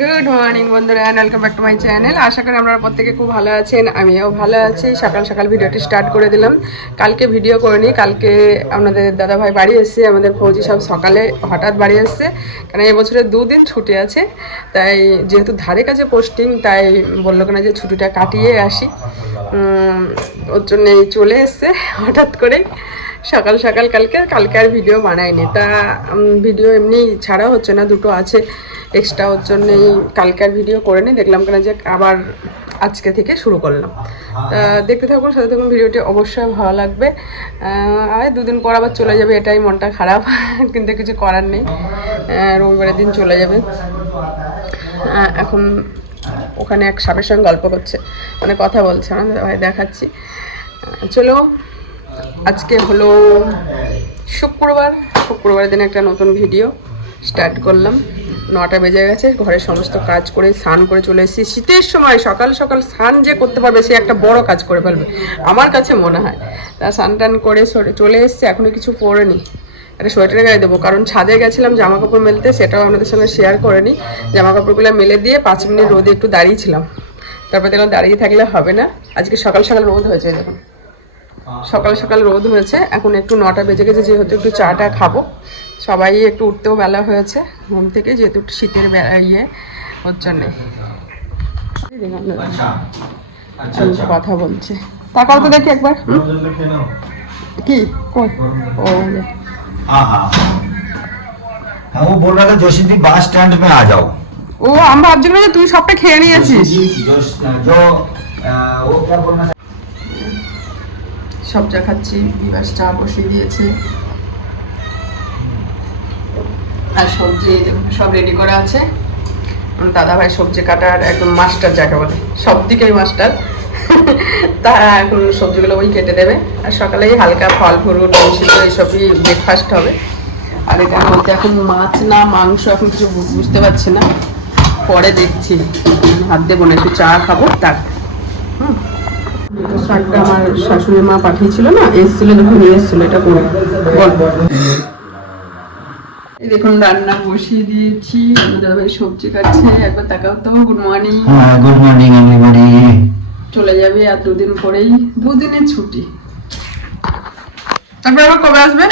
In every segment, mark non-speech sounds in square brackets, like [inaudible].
Good morning বন্ধুরা welcome back to my channel আশা করি আপনারা প্রত্যেকে খুব ভালো আছেন, আমিও ভালো আছি। সকাল সকাল ভিডিওটি স্টার্ট করে দিলাম। কালকে ভিডিও করিনি, কালকে আপনাদের দাদা ভাই বাড়ি এসছে, আমাদের ফৌজি সব সকালে হঠাৎ বাড়ি এসছে। কারণ এবছরে দুদিন ছুটি আছে, তাই যেহেতু ধারে কাছে পোস্টিং তাই বলল কেন যে ছুটিটা কাটিয়ে আসি। ওর জন্যই চলে এসছে, হঠাৎ করেই। সকাল সকাল কালকে কালকে আর ভিডিও বানাইনি। তা ভিডিও এমনি ছাড়া হচ্ছে না, দুটো আছে। এক্সট্রা ওর জন্যই কালকে আর ভিডিও করে নি, দেখলাম কেন যে আবার আজকে থেকে শুরু করলাম। তা দেখতে থাকুন, সাথে থাকুন ভিডিওটি অবশ্যই ভালো লাগবে। আর দুদিন পর আবার চলে যাবে, এটাই মনটা খারাপ, কিন্তু কিছু করার নেই। রবিবারের দিন চলে যাবে। এখন ওখানে এক সাপের সঙ্গে গল্প করছে মানে কথা বলছে আমাদের ভাই দেখাচ্ছি। চলো, আজকে হলো শুক্রবার, শুক্রবারের দিন একটা নতুন ভিডিও স্টার্ট করলাম। নটা বেজে গেছে, ঘরের সমস্ত কাজ করে স্নান করে চলে এসেছি। শীতের সময় সকাল সকাল স্নান যে করতে পারবে, সে একটা বড় কাজ করে ফেলবে, আমার কাছে মনে হয়। তা স্নান টান করে চলে এসেছি, এখনও কিছু পরিনি একটা সোয়েটারে গায়ে দেবো, কারণ ছাদে গেছিলাম জামা কাপড় মেলতে, সেটাও আপনাদের সঙ্গে শেয়ার করে নিই জামা কাপড়গুলো মেলে দিয়ে পাঁচ মিনিট রোদে একটু দাঁড়িয়েছিলাম। তারপর দেখলাম দাঁড়িয়ে থাকলে হবে না। আজকে সকাল সকাল রোদ হয়েছে দেখুন। সকাল সকাল রোদ হয়েছে, এখন একটু নটা বেজে গেছে, যেহেতু একটু চাটা খাব। সবাই একটু উঠতেও বেলা হয়েছে ঘুম থেকে যেহেতু একটু শীতের বেলা ইয়ে ওর জন্যে এই দেখুন, এই কথা বলছে তাকাও তো দেখি একবার হুম? কি কই? ও যে। हाँ हाँ हाँ वो बोल रहा था जोशी दी बस स्टैंड में आ जाओ ও আমি ভাবছিলাম যে তুই সবটা খেয়ে নিয়েছিস जोशी दी जो जो अ, वो क्या बोलना সবজা খাচ্ছি বিবাস চা বসিয়ে দিয়েছে আর সবজি সব রেডি করা আছে। দাদা ভাই সবজি কাটার একদম মাস্টার যাকে বলে। সব দিকেই মাস্টার [laughs] তা এখন সবজিগুলো ওই কেটে দেবে। আর সকালেই হালকা ফল, ফুরুট সিদ্ধ এইসবই ব্রেকফাস্ট হবে। আর এটা বলতে এখন মাছ না, মাংস এখন কিছু বুঝতে পারছি না। পরে দেখছি। হাত দেবো না একটু চা খাব, তার শাকটা আমার শাশুড়ি মা পাঠিয়েছিল না, এসেছিল যখন নিয়ে এসেছিল, এটা করে গল্প দেখুন রান্না বসিয়ে দিয়েছি। আমাদের সবজি কাটছে। একবার তাকাও তো গুড মর্নিং হ্যাঁ গুড মর্নিং এভরিবডি চলে যাবে আর দুদিন পরেই। দুদিনের ছুটি। তারপর আবার কবে আসবে?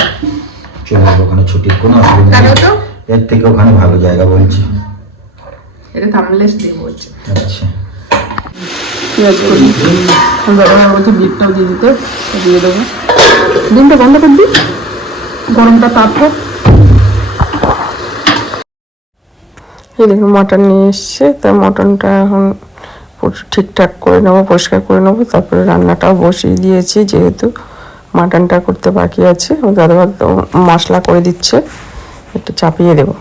চলে যাব ওখানে ছুটি কোনো অসুবিধা নেই। তো। এর থেকে ওখানে ভালো জায়গা বলছি। এটা থামলেস দিয়ে বলছে। আচ্ছা। দাদা বলছে বিটটাও দিয়ে দিতে। দিয়ে দেবো। ডিমটা বন্ধ করবি? গরমটা তাপ হোক। এই দেখুন মটন নিয়ে এসছে, তা মটনটা এখন ঠিকঠাক করে নেব, পরিষ্কার করে নেব। তারপরে রান্নাটাও বসিয়ে দিয়েছি, যেহেতু মাটনটা করতে বাকি আছে। ও দাদাভাই তো মশলা করে দিচ্ছে, একটু চাপিয়ে দেবো।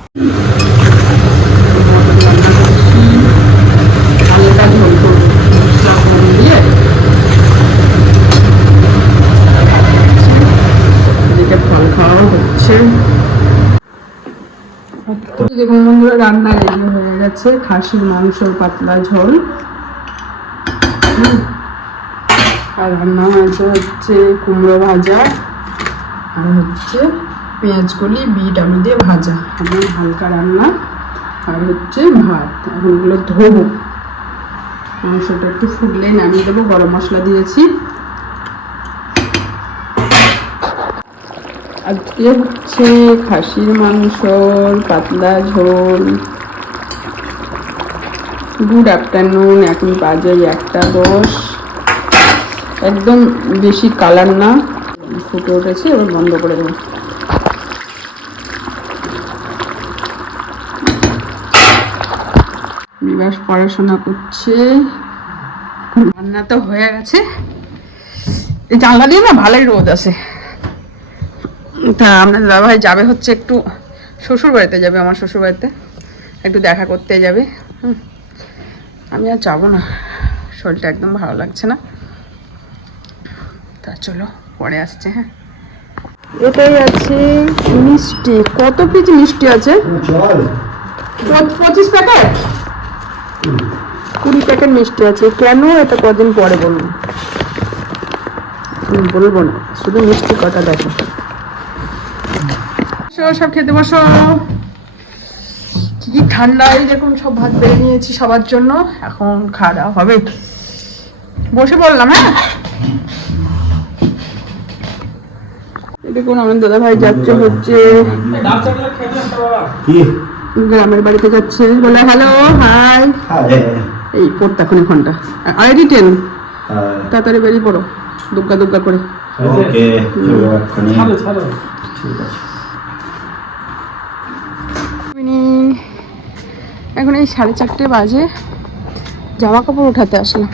হালকা ঝোল করব মশলা কম দিয়ে এদিকে ফল খাওয়াও হচ্ছে দেখুন বন্ধুরা রান্না রেডি হয়ে গেছে খাসির মাংস, পাতলা ঝোল। আর রান্না হয়েছে হচ্ছে কুমড়ো ভাজা আর হচ্ছে পেঁয়াজ কলি বিট, আলু দিয়ে ভাজা। একদম হালকা রান্না। আর হচ্ছে ভাত। এখন এগুলো ধোবো। মাংসটা একটু ফুটলেই নামিয়ে দেবো, গরম মশলা দিয়েছি। আজকে হচ্ছে খাসির মাংসর পাতলা ঝোল। গুড আফটারনুন, এখন বাজে একটা দশ। একদম বেশি কালার না, ফুটে উঠেছে, এবার বন্ধ করে দেবো। বিবাস পড়াশোনা করছে। রান্না তো হয়ে গেছে। জানলা দিয়ে না ভালোই রোদ আছে তা আপনার দাদাভাই যাবে হচ্ছে একটু শ্বশুর বাড়িতে যাবে আমার শ্বশুর বাড়িতে একটু দেখা করতে যাবে, হুম। আমি আর যাব না, শরীরটা একদম ভালো লাগছে না। তা চলো, পরে আসছে হ্যাঁ। এটাই আছে মিষ্টি, কত পিস মিষ্টি আছে? পঁচিশ প্যাকেট কুড়ি প্যাকেট মিষ্টি আছে, কেন এটা কদিন পরে বলুন? বলব না, শুধু মিষ্টি কথা দেখো। সব খেতে বসো। কি কি ঠান্ডা এই দেখুন সব ভাত বেড়ে নিয়েছি সবার জন্য। এখন খাওয়া দাওয়া হবে। বসে বললাম হ্যাঁ? দেখুন আমার দাদা ভাই যাচ্ছে হচ্ছে গ্রামের বাড়িতে যাচ্ছে। বলে হ্যালো হাই এই পড়তে এখন ফোনটা আইডি টেন তাড়াতাড়ি বেরিয়ে পড়ো। দুগ্গা দুগ্গা করে। ওকে ঠিক আছে এখন এই সাড়ে চারটে বাজে। জামা কাপড় উঠাতে আসলাম।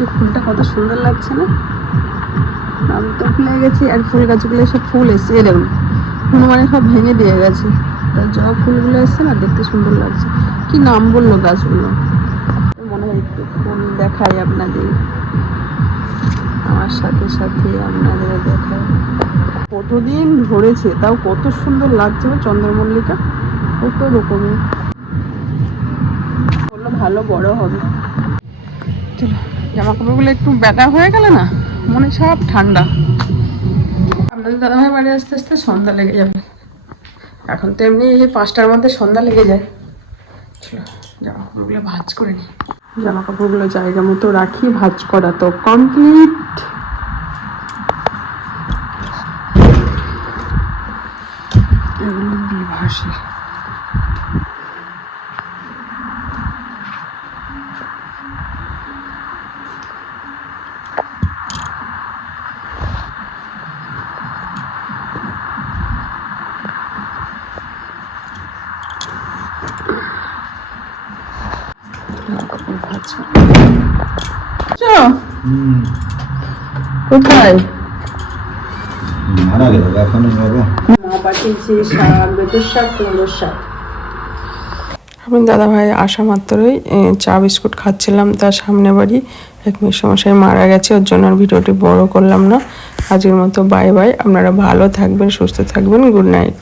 এই ফুলটা কত সুন্দর লাগছে না? আমি তো ভুলে গেছি আর ফুল গাছগুলো সব ফুল এসছে দেখুন। হনুমানে সব ভেঙে দিয়ে গেছে। তার জবা ফুলগুলো এসছে না দেখতে সুন্দর লাগছে। কি নাম বলল গাছগুলো মনে হয় একটু ফুল দেখাই আপনাদের। আমার সাথে সাথে আপনাদের দেখায় কতদিন ধরেছে? তাও কত সুন্দর লাগছে চন্দ্রমল্লিকা। কত রকমের বলল ভালো বড় হবে। চলো জামা কাপড়গুলো একটু বেদা হয়ে গেল না? মনে সব ঠান্ডা। আপনাদের দাদাভাই বাড়ি আসতে আসতে সন্ধ্যা লেগে যাবে। এখন তো এমনি এই পাঁচটার মধ্যে সন্ধ্যা লেগে যায়। জামা কাপড়গুলো ভাজ করে নিই জামা কাপড়গুলো জায়গা মতো রাখি ভাজ করা তো কমপ্লিট এগুলো বিভাসে। জামা কাপড় ভাজ চ, হুম। কোথায়? মারা গেল এখন যাব? মা পাঠিয়েছে শাক বেতর শাক কুমড়োর শাক। আমি দাদা ভাই আসা মাত্রই চা বিস্কুট খাচ্ছিলাম তার সামনে বাড়ি। এক মেসমশাই মারা গেছে ওর জন্য আর ভিডিওটি বড় করলাম না। আজকের মতো বাই বাই আপনারা ভালো থাকবেন সুস্থ থাকবেন গুড নাইট।